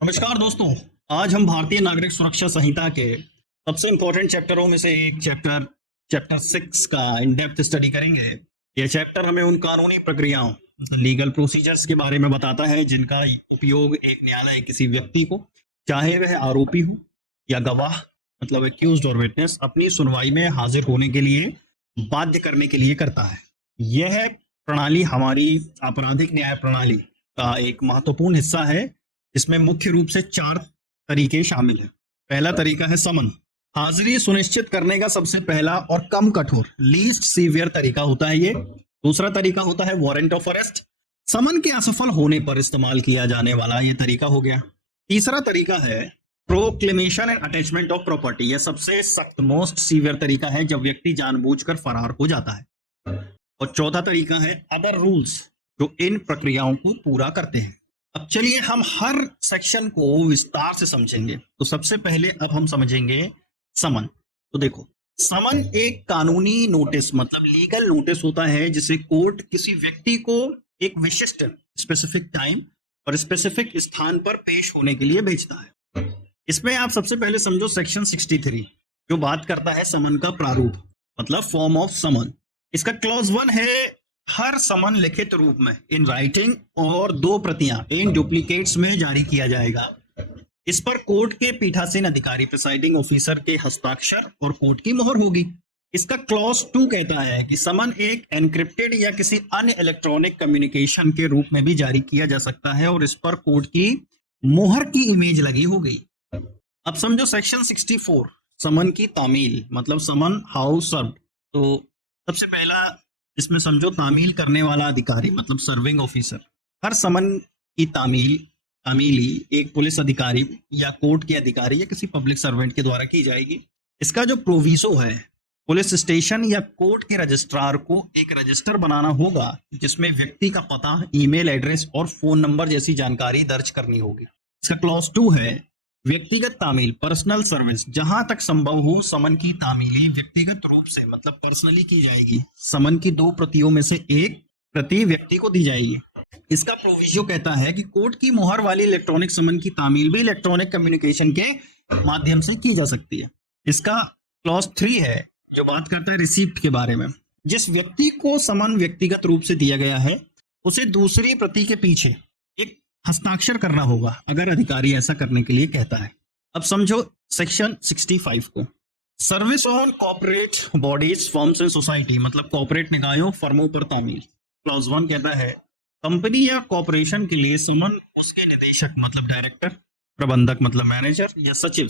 नमस्कार दोस्तों। आज हम भारतीय नागरिक सुरक्षा संहिता के सबसे इम्पोर्टेंट चैप्टरों में से एक चैप्टर चैप्टर 6 का इन डेप्थ स्टडी करेंगे। यह चैप्टर हमें उन कानूनी प्रक्रियाओं लीगल प्रोसीजर्स के बारे में बताता है जिनका उपयोग एक न्यायालय किसी व्यक्ति को, चाहे वह आरोपी हो या गवाह मतलब एक्यूज्ड और विटनेस, अपनी सुनवाई में हाजिर होने के लिए बाध्य करने के लिए करता है। यह प्रणाली हमारी आपराधिक न्याय प्रणाली का एक महत्वपूर्ण हिस्सा है। इसमें मुख्य रूप से 4 तरीके शामिल हैं। पहला तरीका है समन। हाजिरी सुनिश्चित करने का सबसे पहला और कम कठोर लीस्ट सीवियर तरीका होता है ये। दूसरा तरीका होता है वारंट ऑफ अरेस्ट। समन के असफल होने पर इस्तेमाल किया जाने वाला ये तरीका हो गया। तीसरा तरीका है proclamation and attachment of property. यह सबसे सख्त मोस्ट सीवियर तरीका है जब व्यक्ति जानबूझकर फरार हो जाता है। और चौथा तरीका है अदर रूल्स, जो इन प्रक्रियाओं को पूरा करते हैं। अब चलिए हम हर सेक्शन को विस्तार से समझेंगे। तो सबसे पहले अब हम समझेंगे समन। तो देखो, समन एक कानूनी नोटिस मतलब लीगल नोटिस होता है जिसे कोर्ट किसी व्यक्ति को एक विशिष्ट स्पेसिफिक टाइम और स्पेसिफिक स्थान पर पेश होने के लिए भेजता है। इसमें आप सबसे पहले समझो सेक्शन 63 जो बात करता है समन का प्रारूप मतलब फॉर्म ऑफ समन। इसका क्लॉज 1 है हर समन लिखित रूप में इन राइटिंग और 2 प्रतियां इन डुप्लीकेट्स में जारी किया जाएगा। इस पर कोर्ट के पीठासीन अधिकारी प्रिसाइडिंग ऑफिसर के हस्ताक्षर और कोर्ट की मोहर होगी। इसका क्लॉज 2 कहता है कि समन एक एनक्रिप्टेड या किसी अन्य इलेक्ट्रॉनिक कम्युनिकेशन के रूप में भी जारी किया जा सकता है और इस पर कोर्ट की मोहर की इमेज लगी होगी। अब समझो सेक्शन 64 समन की तामील मतलब समन हाउ सर्व्ड। तो सबसे पहला इसमें समझो तामील करने वाला अधिकारी मतलब सर्विंग ऑफिसर। हर समन की तामीली एक पुलिस अधिकारी या कोर्ट के अधिकारी या किसी पब्लिक सर्वेंट के द्वारा की जाएगी। इसका जो प्रोविजो है, पुलिस स्टेशन या कोर्ट के रजिस्ट्रार को एक रजिस्टर बनाना होगा जिसमें व्यक्ति का पता, ईमेल एड्रेस और फोन नंबर जैसी जानकारी दर्ज करनी होगी। इसका क्लॉज 2 है व्यक्तिगत तामील पर्सनल सर्विस। जहां तक संभव हो समन की तामीली व्यक्तिगत रूप से मतलब पर्सनली की जाएगी। समन की 2 प्रतियों में से एक प्रति व्यक्ति को दी जाएगी। इसका प्रोविजो कहता है कि कोर्ट की मोहर वाली इलेक्ट्रॉनिक समन की तामील भी इलेक्ट्रॉनिक कम्युनिकेशन के माध्यम से की जा सकती है। इसका क्लॉज 3 है जो बात करता है रिसीप्ट के बारे में। जिस व्यक्ति को समन व्यक्तिगत रूप से दिया गया है उसे दूसरी प्रति के पीछे एक हस्ताक्षर करना होगा अगर अधिकारी ऐसा करने के लिए कहता है। अब समझो सेक्शन 65 को, service on corporate bodies firms and society मतलब कॉर्पोरेट निकायों फर्मों पर तामील। क्लॉज 1 कहता है कंपनी या कॉर्पोरेशन के लिए समन उसके निदेशक मतलब डायरेक्टर, प्रबंधक मतलब मैनेजर या सचिव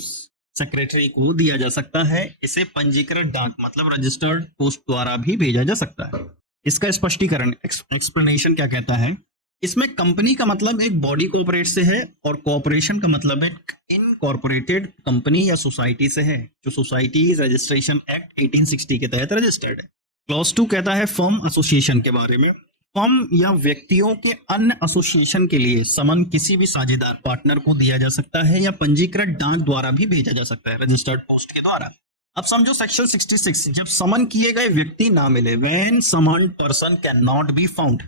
सेक्रेटरी को दिया जा सकता है। इसे पंजीकृत डाक मतलब रजिस्टर्ड पोस्ट द्वारा भी भेजा जा सकता है। इसका स्पष्टीकरण एक्सप्लेनेशन क्या कहता है, इसमें कंपनी का मतलब एक बॉडी कॉर्पोरेट से है और कॉर्पोरेशन का मतलब एक इनकॉर्पोरेटेड कंपनी या सोसाइटी से है जो सोसाइटी रजिस्ट्रेशन एक्ट 1860 के तहत रजिस्टर्ड है। क्लॉज 2 कहता है फर्म एसोसिएशन के बारे में। फर्म या व्यक्तियों के अन्य एसोसिएशन के लिए समन किसी भी साझेदार पार्टनर को दिया जा सकता है या पंजीकृत डाक द्वारा भी भेजा जा सकता है रजिस्टर्ड पोस्ट के द्वारा। अब समझो सेक्शन 66 जब समन किए गए व्यक्ति ना मिले, when summon person can not be found.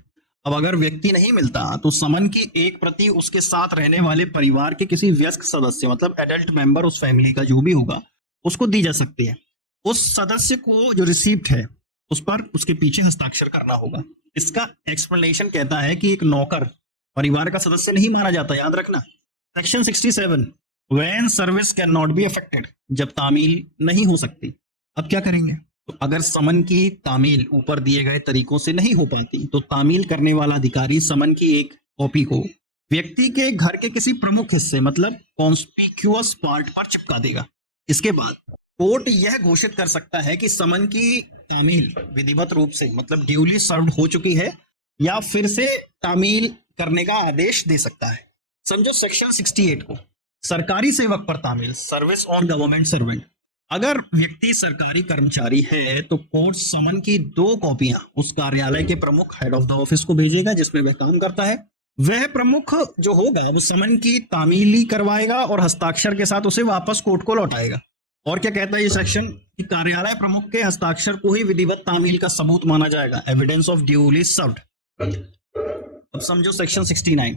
अब अगर व्यक्ति नहीं मिलता तो समन की एक प्रति उसके साथ रहने वाले परिवार के किसी वयस्क सदस्य मतलब एडल्ट मेंबर उस फैमिली का जो भी होगा उसको दी जा सकती है। उस सदस्य को जो रिसीप्ट है उस पर उसके पीछे हस्ताक्षर करना होगा। इसका एक्सप्लेनेशन कहता है कि एक नौकर परिवार का सदस्य नहीं माना जाता, याद रखना। Section 67 when service can not be affected, जब तामील नहीं हो सकती। अब क्या करेंगे, तो अगर समन की तामील ऊपर दिए गए तरीकों से नहीं हो पाती तो तामील करने वाला अधिकारी समन की एक कॉपी को व्यक्ति के घर के किसी प्रमुख हिस्से मतलब कॉन्स्पिक्यूअस पार्ट पर चिपका देगा। इसके बाद कोर्ट यह घोषित कर सकता है कि समन की तामील विधिवत रूप से मतलब ड्यूली सर्व्ड हो चुकी है या फिर से तामील करने का आदेश दे सकता है। समझो सेक्शन 68 को, सरकारी सेवक पर तामील सर्विस ऑन गवर्नमेंट सर्वेंट। अगर व्यक्ति सरकारी कर्मचारी है तो कोर्ट समन की 2 कॉपियां उस कार्यालय के प्रमुख हेड ऑफ द ऑफिस को भेजेगा जिसमें वह काम करता है। वह प्रमुख जो होगा वो समन की तामीली करवाएगा और हस्ताक्षर के साथ उसे वापस कोर्ट को लौटाएगा। और क्या कहता है ये सेक्शन कि कार्यालय प्रमुख के हस्ताक्षर को ही विधिवत तामील का सबूत माना जाएगा, एविडेंस ऑफ ड्यूली सर्व्ड। अब समझो सेक्शन 69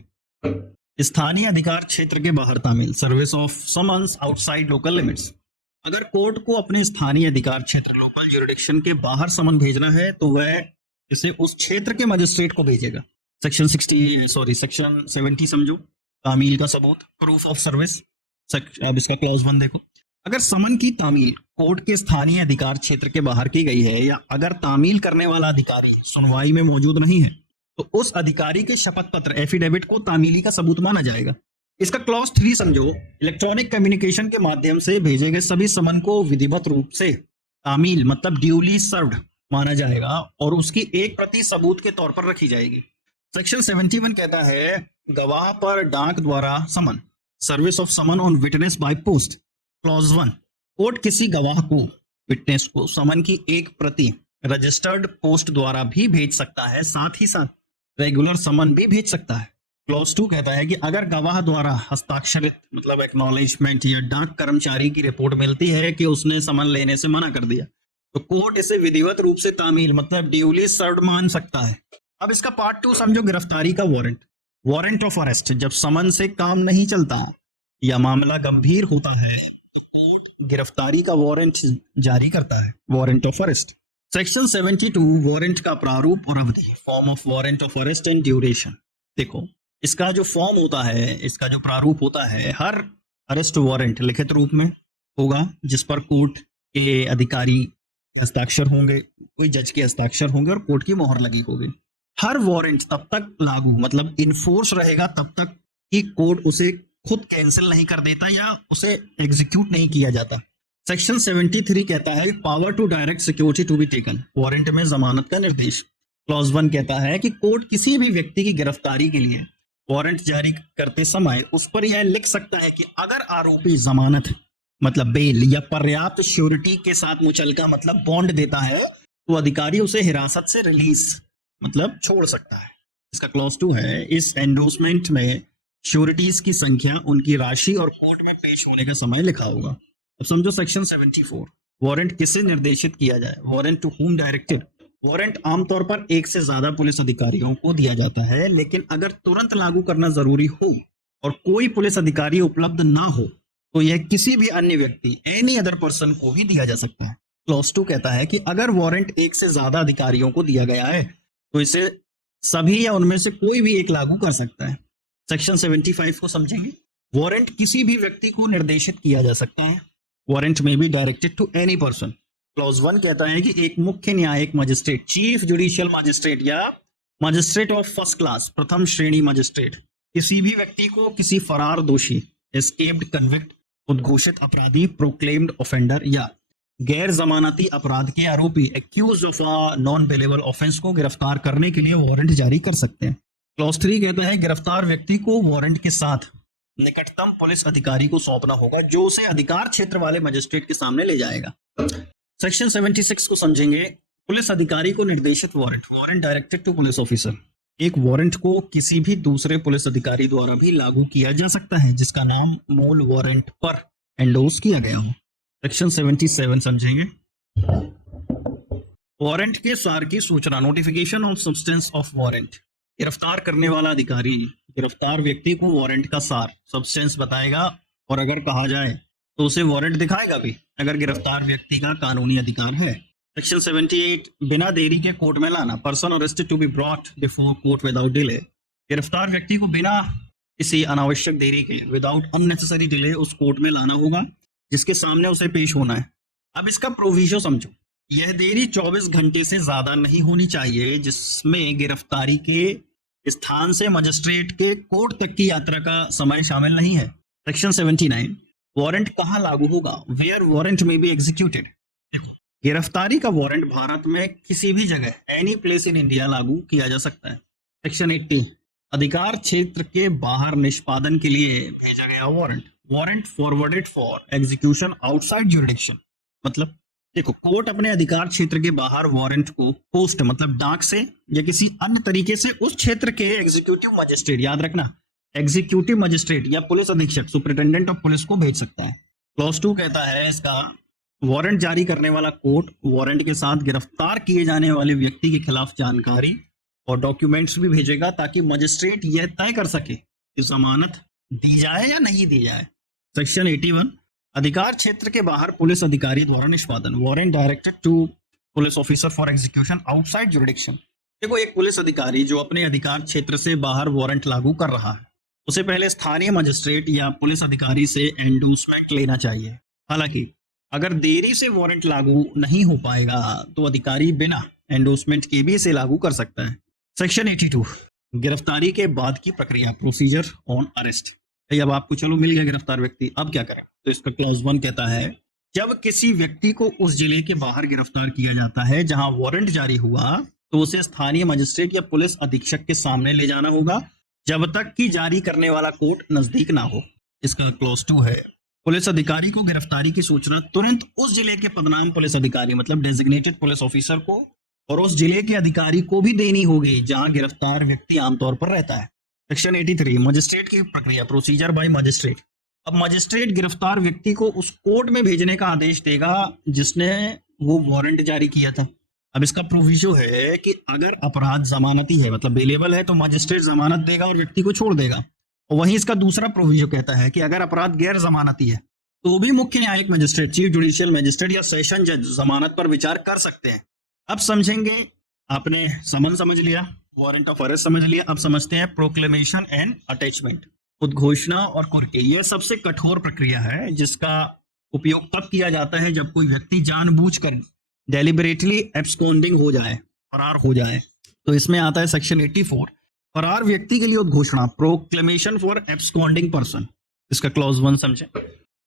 स्थानीय अधिकार क्षेत्र के बाहर तामील, service of summons outside local limits. अगर कोर्ट को अपने स्थानीय अधिकार क्षेत्र लोकल ज्यूरिडिक्शन के बाहर समन भेजना है तो वह इसे उस क्षेत्र के मजिस्ट्रेट को भेजेगा। सेक्शन 70 समझो, तामील का सबूत, प्रूफ ऑफ सर्विस। अब इसका क्लॉज 1 देखो, अगर समन की तामील कोर्ट के स्थानीय अधिकार क्षेत्र के बाहर की गई है या अगर तामील करने वाला अधिकारी सुनवाई में मौजूद नहीं है तो उस अधिकारी के शपथ पत्र एफिडेविट को तामीली का सबूत माना जाएगा। इसका क्लॉज 3 समझो, इलेक्ट्रॉनिक कम्युनिकेशन के माध्यम से भेजे गए सभी समन को विधिवत रूप से तामील मतलब ड्यूली सर्व्ड माना जाएगा और उसकी एक प्रति सबूत के तौर पर रखी जाएगी। सेक्शन 71 कहता है गवाह पर डाक द्वारा summons, service of summons on witness by post. Clause 1, court किसी गवाह को, विटनेस को समन की एक प्रति रजिस्टर्ड पोस्ट द्वारा भी भेज सकता है, साथ ही साथ रेगुलर समन भी भेज सकता है। क्लॉज 2 कहता है कि अगर गवाह द्वारा हस्ताक्षरित मतलब एक्नॉलेजमेंट या डाक कर्मचारी की रिपोर्ट मिलती है कि उसने समन लेने से मना कर दिया तो कोर्ट इसे विधिवत रूप से तामील मतलब ड्यूली सर्व्ड मान सकता है। अब इसका पार्ट 2 समझो, गिरफ्तारी का वारंट, वारंट ऑफ अरेस्ट। जब समन से काम नहीं चलता या मामला गंभीर होता है तो कोर्ट गिरफ्तारी का वारंट जारी करता है, warrant of arrest. Section 72 warrant का प्रारूप और अवधि, form of warrant of arrest and duration. देखो, इसका जो फॉर्म होता है, इसका जो प्रारूप होता है, हर अरेस्ट वारंट लिखित रूप में होगा जिस पर कोर्ट के अधिकारी के हस्ताक्षर होंगे, कोई जज के हस्ताक्षर होंगे और कोर्ट की मोहर लगी होगी। हर वारंट तब तक लागू मतलब इन्फोर्स रहेगा तब तक कि कोर्ट उसे खुद कैंसिल नहीं कर देता या उसे एग्जीक्यूट नहीं किया जाता। सेक्शन 73 कहता है power to direct security to be taken, warrant में जमानत का निर्देश। क्लॉज 1 कहता है कि कोर्ट किसी भी व्यक्ति की गिरफ्तारी के लिए वारंट जारी करते समय उस पर यह लिख सकता है कि अगर आरोपी जमानत मतलब बेल या पर्याप्त श्योरिटी के साथ मुचलका मतलब बॉन्ड देता है तो अधिकारी उसे हिरासत से रिलीज मतलब छोड़ सकता है। इसका क्लॉज 2 है, इस एंडोर्समेंट में श्योरिटीज की संख्या, उनकी राशि और कोर्ट में पेश होने का समय लिखा होगा। अब समझो सेक्शन 74, वारंट किसे निर्देशित किया जाए, warrant to whom directed. Warrant आमतौर पर एक से ज्यादा पुलिस अधिकारियों को दिया जाता है, लेकिन अगर तुरंत लागू करना जरूरी हो और कोई पुलिस अधिकारी उपलब्ध ना हो तो यह किसी भी अन्य व्यक्ति, एनी अदर पर्सन को भी दिया जा सकता है। क्लॉज 2 कहता है कि अगर वारंट एक से ज्यादा अधिकारियों को दिया गया है तो इसे सभी या उनमें से कोई भी एक लागू कर सकता है। सेक्शन 75 को समझेंगे, वारंट किसी भी व्यक्ति को निर्देशित किया जा सकता है, वारंट में be directed to any person. Clause 1 कहता है कि एक मुख्य न्यायिक मजिस्ट्रेट, चीफ जुडिशियल मजिस्ट्रेट या मजिस्ट्रेट ऑफ फर्स्ट क्लास, प्रथम श्रेणी मजिस्ट्रेट, किसी भी व्यक्ति को किसी फरार दोषी, एस्केप्ड कन्विक्ट, उद्घोषित अपराधी, प्रोक्लेम्ड ऑफेंडर या गैर जमानती अपराध के आरोपी, accused of a non bailable offence को गिरफ्तार करने के लिए वारंट जारी कर सकते हैं। क्लॉज 3 कहता है गिरफ्तार व्यक्ति को वारंट के साथ निकटतम पुलिस अधिकारी को सौंपना होगा जो उसे अधिकार क्षेत्र वाले मजिस्ट्रेट के सामने ले जाएगा। सेक्शन 76 को समझेंगे, पुलिस अधिकारी को निर्देशित warrant, warrant directed to police officer. एक वारंट को किसी भी दूसरे पुलिस अधिकारी द्वारा भी लागू किया जा सकता है जिसका नाम मूल वारंट पर एंडोर्स किया गया हो। सेक्शन 77 समझेंगे, वारंट के सार की सूचना, notification of substance of warrant. गिरफ्तार करने वाला अधिकारी गिरफ्तार व्यक्ति को वारंट का सार, सब्सटेंस बताएगा और अगर कहा जाए तो उसे वारंट दिखाएगा भी अगर गिरफ्तार व्यक्ति का कानूनी अधिकार है। सेक्शन 78, बिना देरी के कोर्ट में लाना, person arrested to be brought before court without delay. गिरफ्तार व्यक्ति को बिना किसी अनावश्यक देरी के, विदाउट अननेसेसरी डिले, उस कोर्ट में लाना होगा जिसके सामने उसे पेश होना है। अब इसका प्रोविजो समझो, यह देरी 24 घंटे से ज्यादा नहीं होनी चाहिए जिसमें गिरफ्तारी के स्थान से मजिस्ट्रेट के कोर्ट तक की यात्रा का समय शामिल नहीं है। सेक्शन 79, वारंट कहाँ लागू होगा, वेयर वारंट में बी एग्जीक्यूटेड। गिरफ्तारी का वारंट भारत में किसी भी जगह, एनी प्लेस इन इंडिया लागू किया जा सकता है। सेक्शन 80, अधिकार क्षेत्र के बाहर निष्पादन के लिए भेजा गया warrant, warrant forwarded for execution outside jurisdiction. मतलब देखो, कोर्ट अपने अधिकार क्षेत्र के बाहर वारंट को पोस्ट मतलब डाक से या किसी अन्य तरीके से उस क्षेत्र के एग्जीक्यूटिव मजिस्ट्रेट, याद रखना एग्जीक्यूटिव मजिस्ट्रेट या पुलिस अधीक्षक, सुपरिटेंडेंट ऑफ पुलिस को भेज सकता है। क्लॉज 2 कहता है इसका वारंट जारी करने वाला कोर्ट वारंट के साथ गिरफ्तार किए जाने वाले व्यक्ति के खिलाफ जानकारी और डॉक्यूमेंट्स भी भेजेगा ताकि मजिस्ट्रेट यह तय कर सके कि जमानत दी जाए या नहीं दी जाए। सेक्शन 81 अधिकार क्षेत्र के बाहर पुलिस अधिकारी द्वारा निष्पादन, warrant directed to police officer for execution outside jurisdiction. देखो, एक पुलिस अधिकारी जो अपने अधिकार क्षेत्र से बाहर वारंट लागू कर रहा है, उसे पहले स्थानीय मजिस्ट्रेट या पुलिस अधिकारी से एंडोर्समेंट लेना चाहिए। हालांकि अगर देरी से वारंट लागू नहीं हो पाएगा तो अधिकारी बिना एंडोर्समेंट के भी इसे लागू कर सकता है। सेक्शन 82 गिरफ्तारी के बाद की प्रक्रिया, प्रोसीजर ऑन अरेस्ट। अब आपको चलो मिल गया गिरफ्तार व्यक्ति, अब क्या करें? तो इसका क्लॉज 1 कहता है जब किसी व्यक्ति को उस जिले के बाहर गिरफ्तार किया जाता है जहां वारंट जारी हुआ, तो उसे स्थानीय मजिस्ट्रेट या पुलिस अधीक्षक के सामने ले जाना होगा जब तक कि जारी करने वाला कोर्ट नजदीक ना हो। इसका क्लॉज 2 है पुलिस अधिकारी को गिरफ्तारी की सूचना तुरंत उस जिले के पदनाम पुलिस अधिकारी मतलब डेजिग्नेटेड पुलिस ऑफिसर को और उस जिले के अधिकारी को भी देनी होगी जहां गिरफ्तार व्यक्ति आमतौर पर रहता है। सेक्शन 83 मजिस्ट्रेट की प्रक्रिया, प्रोसीजर बाय मजिस्ट्रेट। अब मजिस्ट्रेट गिरफ्तार व्यक्ति को उस कोर्ट में भेजने का आदेश देगा जिसने वो वारंट जारी किया था। अब इसका प्रोविजो है कि अगर अपराध जमानती है मतलब बेलेबल है तो मजिस्ट्रेट जमानत देगा और व्यक्ति को छोड़ देगा। और वहीं इसका दूसरा प्रोविजो कहता है कि अगर अपराध गैर जमानती है तो भी मुख्य न्यायिक मजिस्ट्रेट, चीफ जुडिशियल मजिस्ट्रेट या सेशन जज जमानत पर विचार कर सकते हैं। अब समझेंगे, आपने समन समझ लिया, वारंट ऑफ अरेस्ट समझ लिया, अब समझते हैं प्रोक्लेमेशन एंड अटैचमेंट। उद्घोषणा और कुर्की, यह सबसे कठोर प्रक्रिया है जिसका उपयोग तब किया जाता है जब कोई व्यक्ति जानबूझकर डेलिबरेटली एब्सकॉन्डिंग हो जाए, फरार हो जाए। तो इसमें आता है सेक्शन 84 फरार व्यक्ति के लिए उद्घोषणा, प्रोक्लेमेशन फॉर एब्सकॉन्डिंग पर्सन। इसका क्लॉज 1 समझे।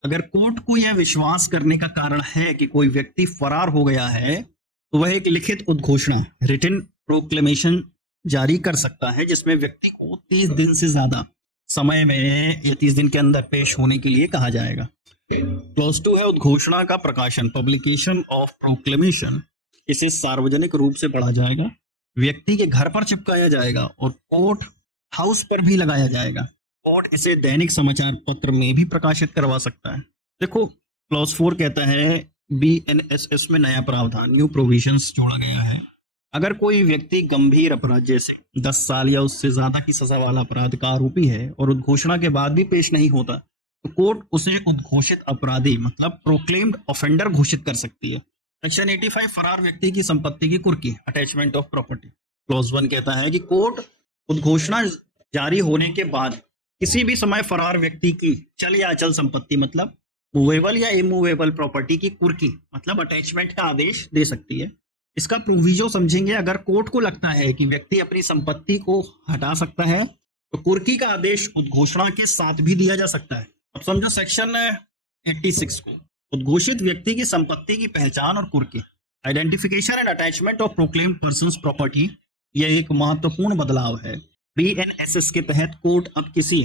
अगर कोर्ट को यह विश्वास करने का कारण है कि कोई व्यक्ति फरार हो गया है तो वह एक लिखित उद्घोषणा, रिटन प्रोक्लेमेशन जारी कर सकता है जिसमें व्यक्ति को 30 दिन से ज्यादा समय में या 30 दिन के अंदर पेश होने के लिए कहा जाएगा। क्लॉज 2 है उद्घोषणा का प्रकाशन, पब्लिकेशन ऑफ प्रोक्लेमेशन। इसे सार्वजनिक रूप से पढ़ा जाएगा, व्यक्ति के घर पर चिपकाया जाएगा और कोर्ट हाउस पर भी लगाया जाएगा। कोर्ट इसे दैनिक समाचार पत्र में भी प्रकाशित करवा सकता है। देखो, क्लॉज 4 कहता है BNSS में नया प्रावधान, न्यू प्रोविजंस जोड़ा गया है। अगर कोई व्यक्ति गंभीर अपराध जैसे 10 साल या उससे ज्यादा की सजा वाला अपराध का आरोपी है और उद्घोषणा के बाद भी पेश नहीं होता तो कोर्ट उसे उद्घोषित अपराधी मतलब प्रोक्लेम्ड ऑफेंडर घोषित कर सकती है। सेक्शन 85 फरार व्यक्ति की संपत्ति की कुर्की, अटैचमेंट ऑफ प्रॉपर्टी। क्लॉज 1 कहता है कि कोर्ट उद्घोषणा जारी होने के बाद किसी भी समय फरार व्यक्ति की चल या अचल संपत्ति मतलब मूवेबल या इमूवेबल प्रॉपर्टी की कुर्की मतलब अटैचमेंट का आदेश दे सकती है। इसका प्रोविजो समझेंगे, अगर कोर्ट को लगता है कि व्यक्ति अपनी संपत्ति को हटा सकता है तो कुर्की का आदेश उद्घोषणा के साथ भी दिया जा सकता है। अब समझो सेक्शन 86 को, उद्घोषित व्यक्ति की संपत्ति की पहचान और कुर्की, identification and attachment of proclaimed persons property. यह एक महत्वपूर्ण बदलाव है। BNSS के तहत कोर्ट अब किसी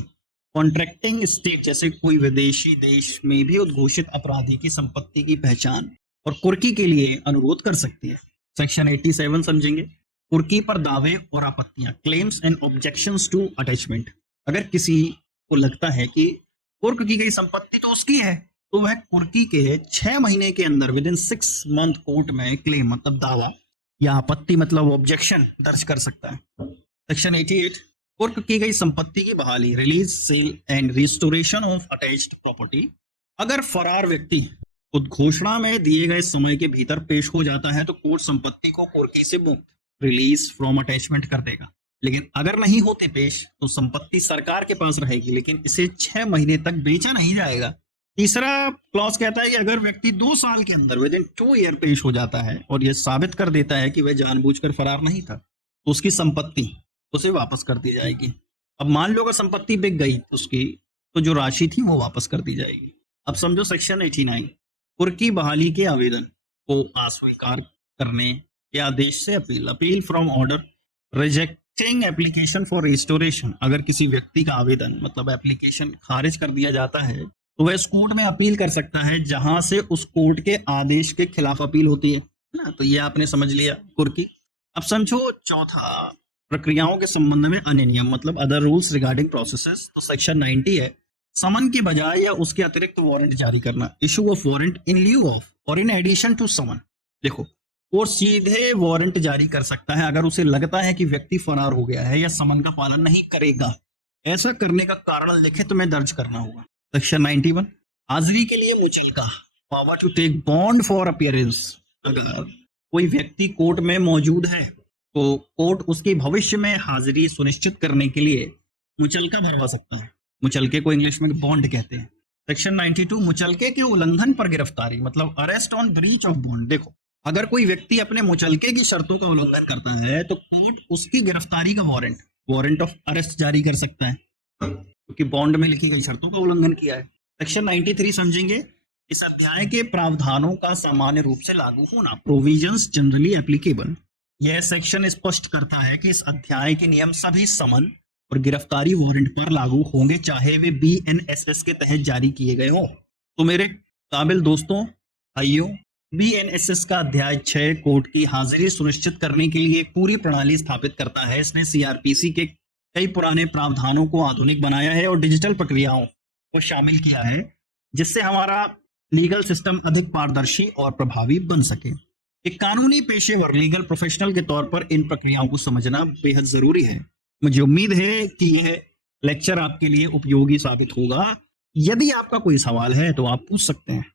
कॉन्ट्रैक्टिंग स्टेट जैसे कोई विदेशी देश में भी उद्घोषित अपराधी की संपत्ति की पहचान और कुर्की के लिए अनुरोध कर सकती है। सेक्शन 87 समझेंगे, कुर्की पर दावे और आपत्तियां, claims and objections to attachment. अगर किसी को लगता है कि कुर्क की गई संपत्ति तो उसकी है तो वह कुर्की के 6 महीने के अंदर विद इन 6 मंथ कोर्ट में क्लेम मतलब दावा या आपत्ति मतलब ऑब्जेक्शन दर्ज कर सकता है। सेक्शन 88 कुर्क की गई संपत्ति की बहाली, release, sale and restoration of attached property. अगर फरार व्यक्ति उद्घोषणा में दिए गए समय के भीतर पेश हो जाता है तो कोर्ट संपत्ति को कुर्की से मुक्त, रिलीज फ्रॉम अटैचमेंट कर देगा। लेकिन अगर नहीं होते पेश तो संपत्ति सरकार के पास रहेगी लेकिन इसे 6 महीने तक बेचा नहीं जाएगा। तीसरा क्लॉज कहता है कि अगर व्यक्ति 2 साल के अंदर विद इन 2 ईयर पेश हो जाता है और यह साबित कर देता है कि वह जानबूझकर फरार नहीं था तो उसकी संपत्ति उसे वापस कर दी जाएगी। अब मान लो अगर संपत्ति बिक गई तो उसकी तो जो राशि थी वो वापस कर दी जाएगी। अब समझो सेक्शन 89 कुर्की बहाली के आवेदन को अस्वीकार करने के आदेश से appeal, appeal from order rejecting application for restoration. अगर किसी व्यक्ति का आवेदन मतलब एप्लीकेशन खारिज कर दिया जाता है तो वह इस कोर्ट में अपील कर सकता है जहां से उस कोर्ट के आदेश के खिलाफ अपील होती है ना। तो ये आपने समझ लिया कुर्की। अब समझो चौथा, प्रक्रियाओं के संबंध में अन्य नियम मतलब अदर रूल्स रिगार्डिंग प्रोसेसेस। तो सेक्शन 90 है समन के बजाय या उसके अतिरिक्त वारंट जारी करना, issue of warrant in lieu of और इन एडिशन टू समन। देखो, कोर्ट सीधे वारंट जारी कर सकता है अगर उसे लगता है कि व्यक्ति फरार हो गया है या समन का पालन नहीं करेगा। ऐसा करने का कारण लिखे तुम्हें दर्ज करना होगा। सेक्शन 91, हाजिरी के लिए मुचलका, power to take bond for appearance. अगर कोई व्यक्ति कोर्ट में मौजूद है तो कोर्ट उसकी भविष्य में हाजिरी सुनिश्चित करने के लिए मुचलका भरवा सकता है। मुचलके को इंग्लिश में बॉन्ड कहते हैं। सेक्शन 92, मुचलके के उल्लंघन पर गिरफ्तारी, मतलब arrest on breach of bond. देखो, अगर कोई व्यक्ति अपने मुचलके की शर्तों का उल्लंघन करता है तो कोर्ट उसकी गिरफ्तारी का वारंट ऑफ अरेस्ट जारी कर सकता है, क्योंकि बॉन्ड में लिखी गई शर्तों का उल्लंघन किया है। सेक्शन 93 समझेंगे, इस अध्याय के प्रावधानों का सामान्य रूप से लागू होना, प्रोविजंस जनरली एप्लीकेबल। यह सेक्शन स्पष्ट करता है कि इस अध्याय के नियम सभी समन और गिरफ्तारी वारंट पर लागू होंगे, चाहे वे बीएनएसएस के तहत जारी किए गए हों। तो मेरे काबिल दोस्तों, भाइयों, बीएनएसएस का अध्याय 6 कोर्ट की हाजिरी सुनिश्चित करने के लिए एक पूरी प्रणाली स्थापित करता है। इसने सीआरपीसी के कई पुराने प्रावधानों को आधुनिक बनाया है और डिजिटल प्रक्रियाओं को शामिल किया है, जिससे हमारा लीगल सिस्टम अधिक पारदर्शी और प्रभावी बन सके। एक कानूनी पेशेवर, लीगल प्रोफेशनल के तौर पर इन प्रक्रियाओं को समझना बेहद जरूरी है। मुझे उम्मीद है कि यह लेक्चर आपके लिए उपयोगी साबित होगा। यदि आपका कोई सवाल है तो आप पूछ सकते हैं।